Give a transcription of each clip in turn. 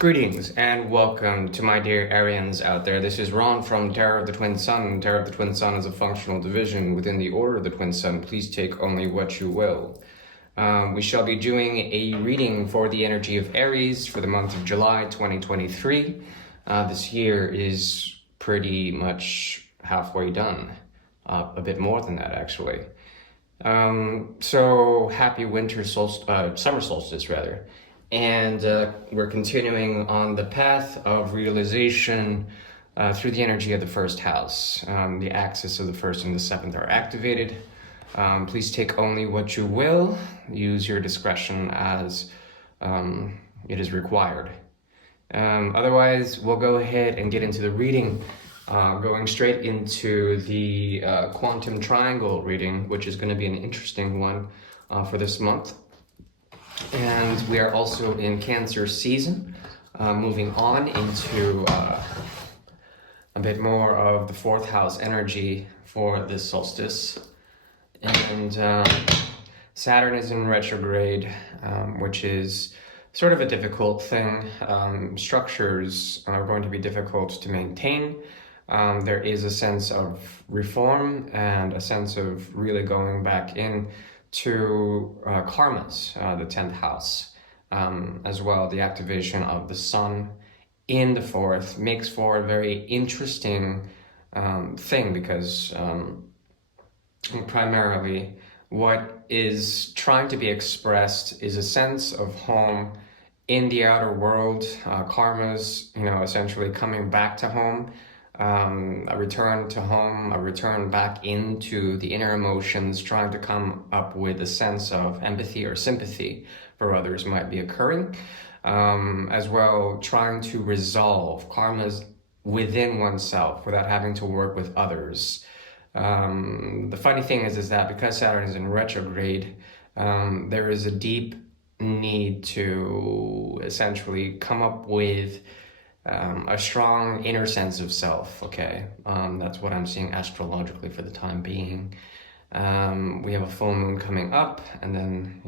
Greetings and welcome to my dear Arians out there. This is Ron from Tarot of the Twin Sun. Tarot of the Twin Sun is a functional division within the Order of the Twin Sun. Please take only what you will. We shall be doing a reading for the energy of Aries for the month of July 2023. This year is pretty much halfway done. A bit more than that, actually. So happy summer solstice rather. And we're continuing on the path of realization through the energy of the first house. The axis of the first and the seventh are activated. Please take only what you will. Use your discretion as it is required. Otherwise, we'll go ahead and get into the reading, going straight into the quantum triangle reading, which is going to be an interesting one for this month. And we are also in Cancer season, moving on into a bit more of the fourth house energy for this solstice. And Saturn is in retrograde, which is sort of a difficult thing. Structures are going to be difficult to maintain. There is a sense of reform and a sense of really going back in to karmas, the 10th house, as well. The activation of the sun in the fourth makes for a very interesting thing, because primarily what is trying to be expressed is a sense of home in the outer world, karmas, essentially coming back to home. A return to home, a return back into the inner emotions, trying to come up with a sense of empathy or sympathy for others might be occurring. As well, trying to resolve karmas within oneself without having to work with others. The funny thing is that because Saturn is in retrograde, there is a deep need to essentially come up with a strong inner sense of self, okay? That's what I'm seeing astrologically for the time being. We have a full moon coming up, and then,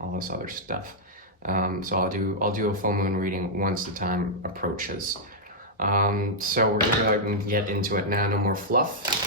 all this other stuff. So I'll do a full moon reading once the time approaches. So we're gonna get into it now, no more fluff.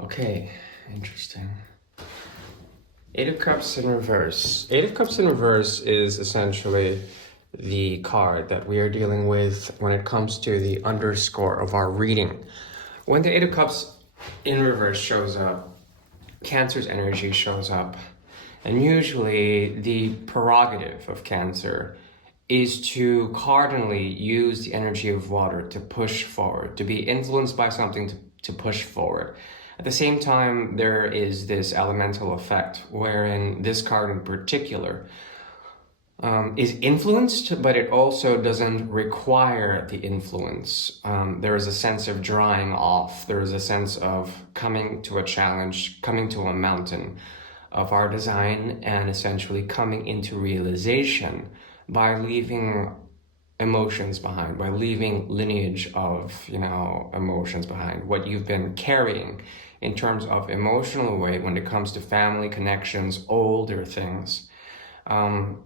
Okay, interesting. Eight of Cups in reverse. Eight of Cups in reverse is essentially the card that we are dealing with when it comes to the underscore of our reading. When the Eight of Cups in reverse shows up, Cancer's energy shows up, and usually the prerogative of Cancer is to cardinally use the energy of water to push forward, to be influenced by something to push forward. At the same time, there is this elemental effect wherein this card in particular is influenced, but it also doesn't require the influence. There is a sense of drying off. There is a sense of coming to a challenge, coming to a mountain of our design, and essentially coming into realization by leaving emotions behind, by leaving lineage of, emotions behind, what you've been carrying in terms of emotional weight when it comes to family connections, older things,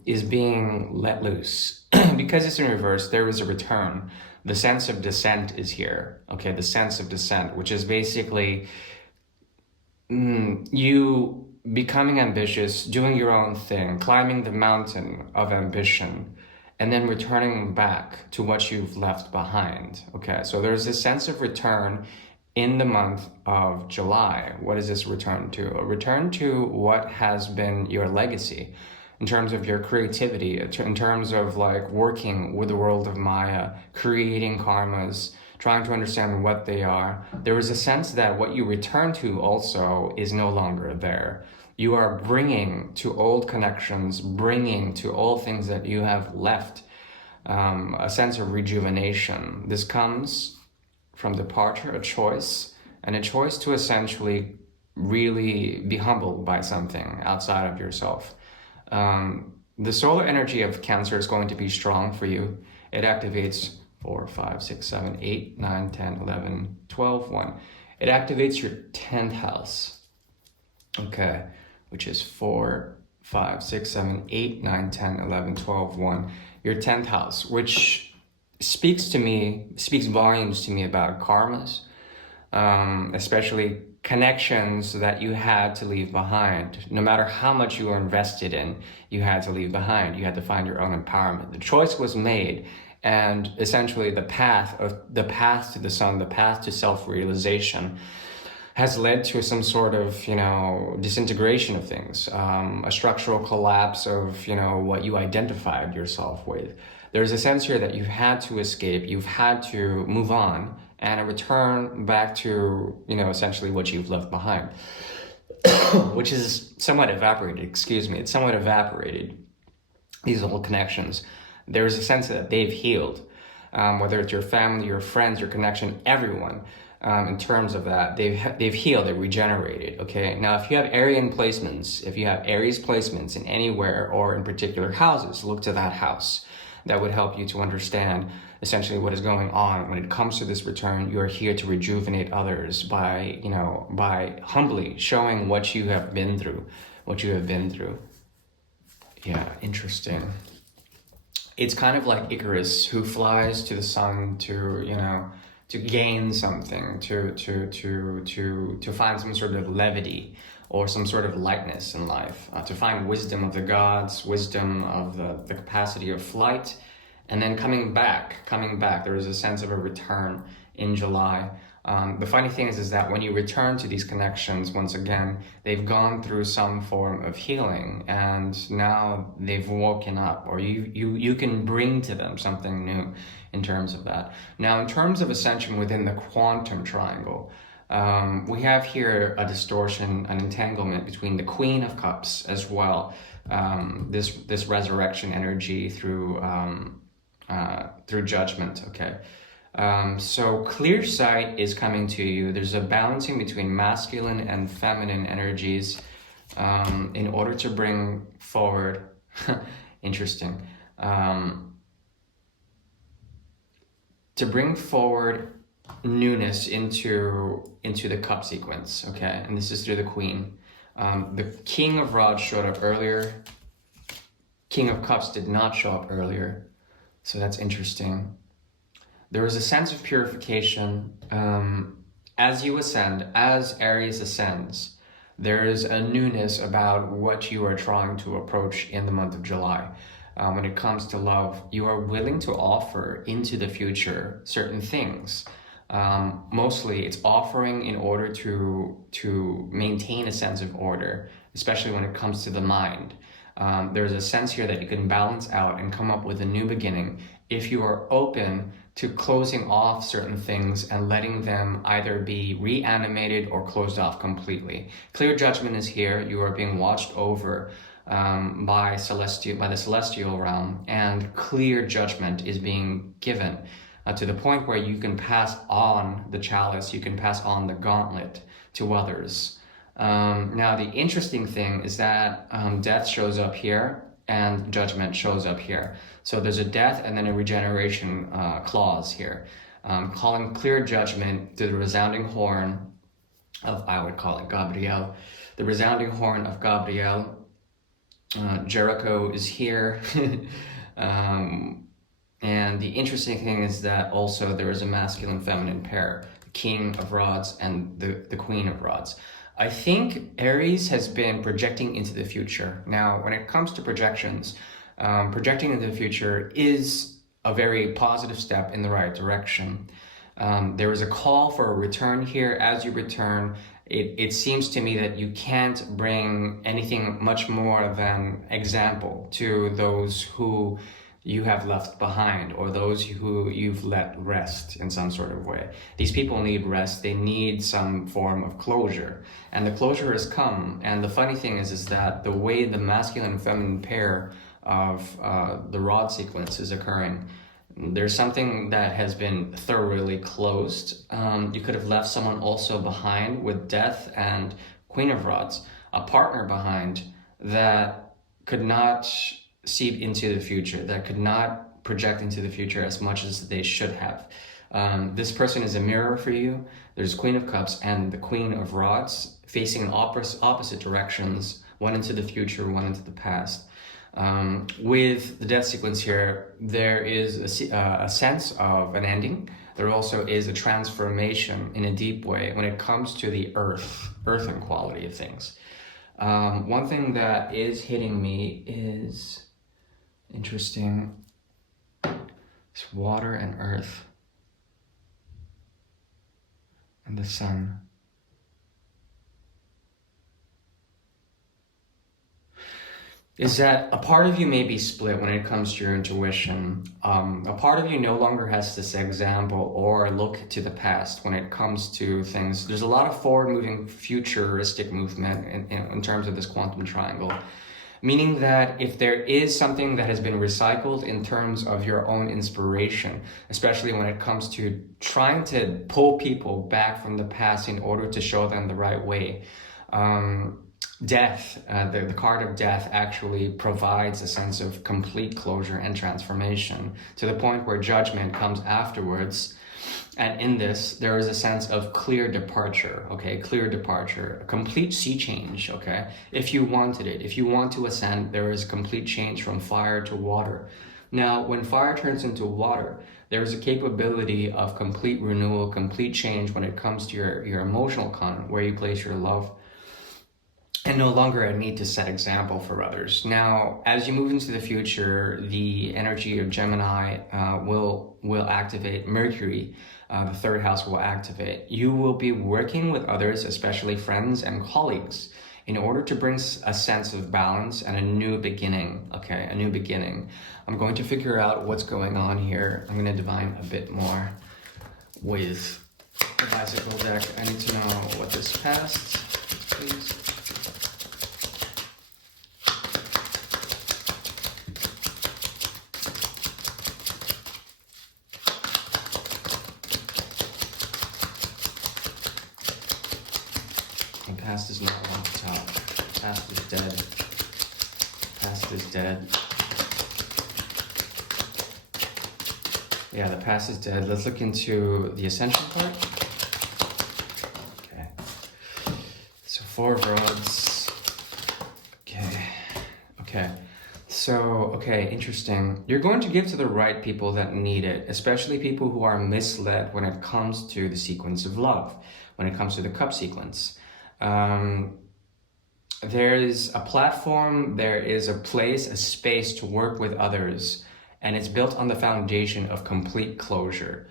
is being let loose. Because it's in reverse, there is a return. The sense of descent is here, okay? The sense of descent, which is basically you becoming ambitious, doing your own thing, climbing the mountain of ambition, and then returning back to what you've left behind, okay? So there's this sense of return in the month of July. What is this return to? A return to what has been your legacy in terms of your creativity, in terms of like working with the world of Maya, creating karmas, trying to understand what they are. There is a sense that what you return to also is no longer there. You are bringing to old connections, bringing to all things that you have left, a sense of rejuvenation. This comes from departure, a choice, and a choice to essentially really be humbled by something outside of yourself. The solar energy of Cancer is going to be strong for you. It activates 4, 5, 6, 7, 8, 9, 10, 11, 12, 1. It activates your 10th house, okay, which is 4, 5, 6, 7, 8, 9, 10, 11, 12, 1. Your 10th house, which speaks volumes to me about karmas, especially connections that you had to leave behind. No matter how much you were invested in, you had to leave behind. You had to find your own empowerment. The choice was made, and essentially the path to the sun, the path to self-realization has led to some sort of, disintegration of things, a structural collapse of, what you identified yourself with. There's a sense here that you've had to escape, you've had to move on, and a return back to, essentially what you've left behind, which is somewhat evaporated, It's somewhat evaporated, these old connections. There's a sense that they've healed, whether it's your family, your friends, your connection, everyone. In terms of that, they've healed, they've regenerated, okay? Now, if you have Aries placements in anywhere or in particular houses, look to that house. That would help you to understand essentially what is going on. When it comes to this return, you are here to rejuvenate others by humbly showing what you have been through, Yeah, interesting. It's kind of like Icarus, who flies to the sun to gain something, to find some sort of levity or some sort of lightness in life, to find wisdom of the gods, wisdom of the capacity of flight, and then coming back. There is a sense of a return in July. The funny thing is that when you return to these connections, once again, they've gone through some form of healing, and now they've woken up, or you can bring to them something new in terms of that. Now, in terms of ascension within the quantum triangle, we have here a distortion, an entanglement between the Queen of Cups as well, this resurrection energy through judgment, okay? So clear sight is coming to you. There's a balancing between masculine and feminine energies in order to bring forward, interesting, to bring forward newness into the cup sequence, okay? And this is through the Queen. The King of Rods showed up earlier. King of Cups did not show up earlier, so that's interesting. There is a sense of purification as you ascend, as Aries ascends. There is a newness about what you are trying to approach in the month of July. When it comes to love, you are willing to offer into the future certain things. Mostly it's offering in order to maintain a sense of order, especially when it comes to the mind. There's a sense here that you can balance out and come up with a new beginning if you are open to closing off certain things and letting them either be reanimated or closed off completely. Clear judgment is here. You are being watched over by the celestial realm, and clear judgment is being given to the point where you can pass on the chalice, you can pass on the gauntlet to others. Now, the interesting thing is that death shows up here and judgment shows up here. So there's a death and then a regeneration clause here. Calling clear judgment to the resounding horn of, I would call it Gabriel, the resounding horn of Gabriel. Jericho is here. And the interesting thing is that also there is a masculine feminine pair, the King of Rods and the Queen of Rods. I think Aries has been projecting into the future. Now, when it comes to projections, projecting into the future is a very positive step in the right direction. There is a call for a return here. As you return, it seems to me that you can't bring anything much more than example to those who you have left behind, or those who you've let rest in some sort of way. These people need rest. They need some form of closure, and the closure has come. And the funny thing is that the way the masculine and feminine pair of the rod sequence is occurring, there's something that has been thoroughly closed. You could have left someone also behind with death and Queen of Rods, a partner behind that could not seep into the future, that could not project into the future as much as they should have. This person is a mirror for you. There's Queen of Cups and the Queen of Rods facing in opposite directions, one into the future, one into the past. With the death sequence here, there is a sense of an ending. There also is a transformation in a deep way when it comes to the earthen quality of things. One thing that is hitting me is interesting. It's water and earth and the sun. Is that a part of you may be split when it comes to your intuition. A part of you no longer has this example or look to the past when it comes to things. There's a lot of forward-moving, futuristic movement in terms of this quantum triangle, meaning that if there is something that has been recycled in terms of your own inspiration, especially when it comes to trying to pull people back from the past in order to show them the right way, death, the card of death actually provides a sense of complete closure and transformation to the point where judgment comes afterwards. And in this, there is a sense of clear departure, okay? Clear departure, a complete sea change, okay? If you wanted it, if you want to ascend, there is a complete change from fire to water. Now, when fire turns into water, there is a capability of complete renewal, complete change when it comes to your emotional content, where you place your love, and no longer a need to set example for others. Now, as you move into the future, the energy of Gemini will activate. Mercury, the third house, will activate. You will be working with others, especially friends and colleagues, in order to bring a sense of balance and a new beginning, okay? A new beginning. I'm going to figure out what's going on here. I'm going to divine a bit more with the bicycle deck. I need to know what this past, please. Past is not on the top. Past is dead. Past is dead. Yeah, the past is dead. Let's look into the Ascension part. Okay. So 4 of Rods. Okay. Okay. So, okay, interesting. You're going to give to the right people that need it, especially people who are misled when it comes to the sequence of love, when it comes to the cup sequence. There is a platform, there is a place, a space to work with others, and it's built on the foundation of complete closure.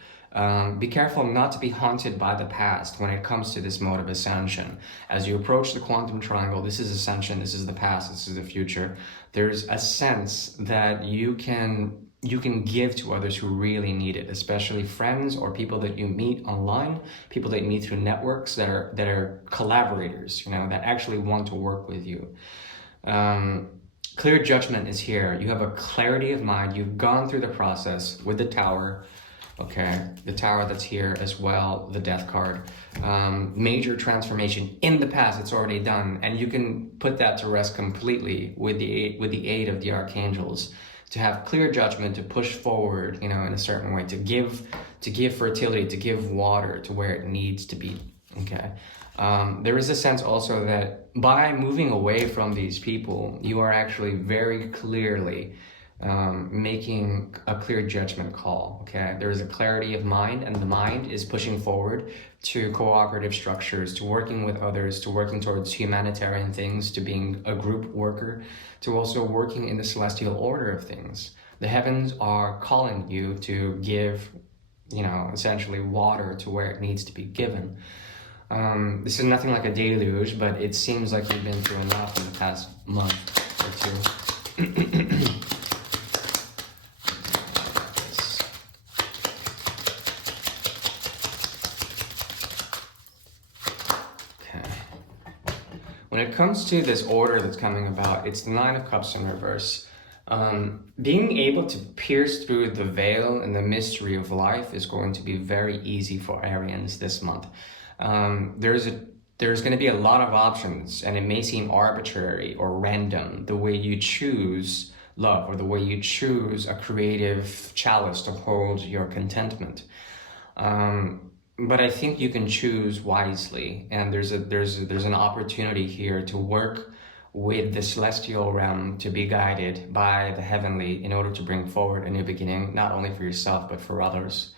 Be careful not to be haunted by the past when it comes to this mode of ascension. As you approach the quantum triangle, this is ascension, this is the past, this is the future. There's a sense that you can give to others who really need it, especially friends or people that you meet online, people that you meet through networks that are collaborators, that actually want to work with you. Clear judgment is here. You have a clarity of mind. You've gone through the process with the Tower, okay? The Tower that's here as well, the Death card. Major transformation in the past, it's already done, and you can put that to rest completely with the aid of the archangels, to have clear judgment, to push forward, in a certain way, to give fertility, to give water to where it needs to be, okay? There is a sense also that by moving away from these people, you are actually very clearly making a clear judgment call, okay? There is a clarity of mind, and the mind is pushing forward to cooperative structures, to working with others, to working towards humanitarian things, to being a group worker, to also working in the celestial order of things. The heavens are calling you to give essentially water to where it needs to be given. This is nothing like a deluge, but it seems like you've been through enough in the past month or two. When it comes to this order that's coming about, it's the Nine of Cups in reverse. Being able to pierce through the veil and the mystery of life is going to be very easy for Arians this month. There's going to be a lot of options, and it may seem arbitrary or random the way you choose love or the way you choose a creative chalice to hold your contentment. But I think you can choose wisely, and there's an opportunity here to work with the celestial realm, to be guided by the heavenly in order to bring forward a new beginning, not only for yourself but for others.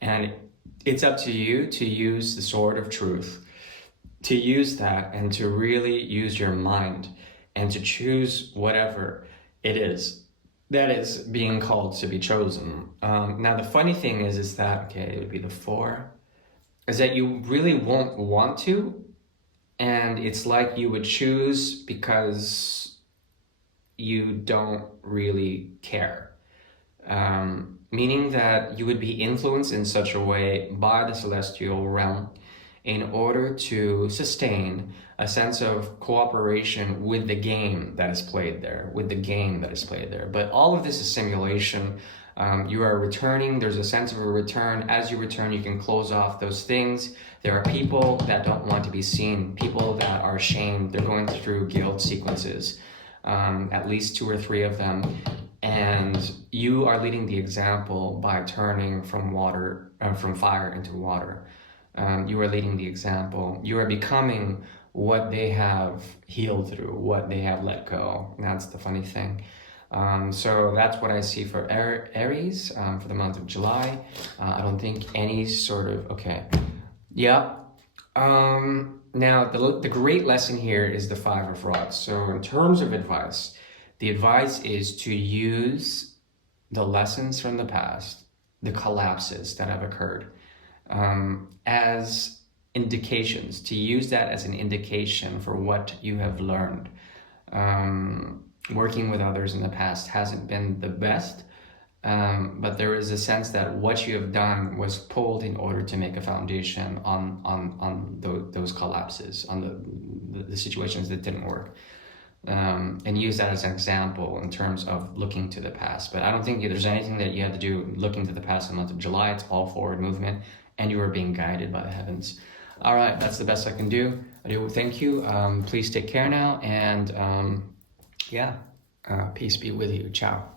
And it's up to you to use the sword of truth, to use that and to really use your mind and to choose whatever it is that is being called to be chosen. Now the funny thing is that, okay, it would be the 4, is that you really won't want to, and it's like you would choose because you don't really care. Meaning that you would be influenced in such a way by the celestial realm in order to sustain a sense of cooperation with the game that is played there, But all of this is simulation. You are returning, there's a sense of a return. As you return, you can close off those things. There are people that don't want to be seen, people that are ashamed, they're going through guilt sequences, at least 2 or 3 of them. And you are leading the example by turning from fire into water. You are leading the example. You are becoming what they have healed through, what they have let go. That's the funny thing. So that's what I see for Aries for the month of July. I don't think any sort of, okay. Yeah. Now, the great lesson here is the 5 of Rods. So in terms of advice, the advice is to use the lessons from the past, the collapses that have occurred, as indications, to use that as an indication for what you have learned. Working with others in the past hasn't been the best, but there is a sense that what you have done was pulled in order to make a foundation on those collapses, on the situations that didn't work, and use that as an example in terms of looking to the past. But I don't think there's anything that you have to do looking to the past in the month of July. It's all forward movement, and you are being guided by the heavens. All right, that's the best I can do. I do thank you. Please take care now, and peace be with you. Ciao.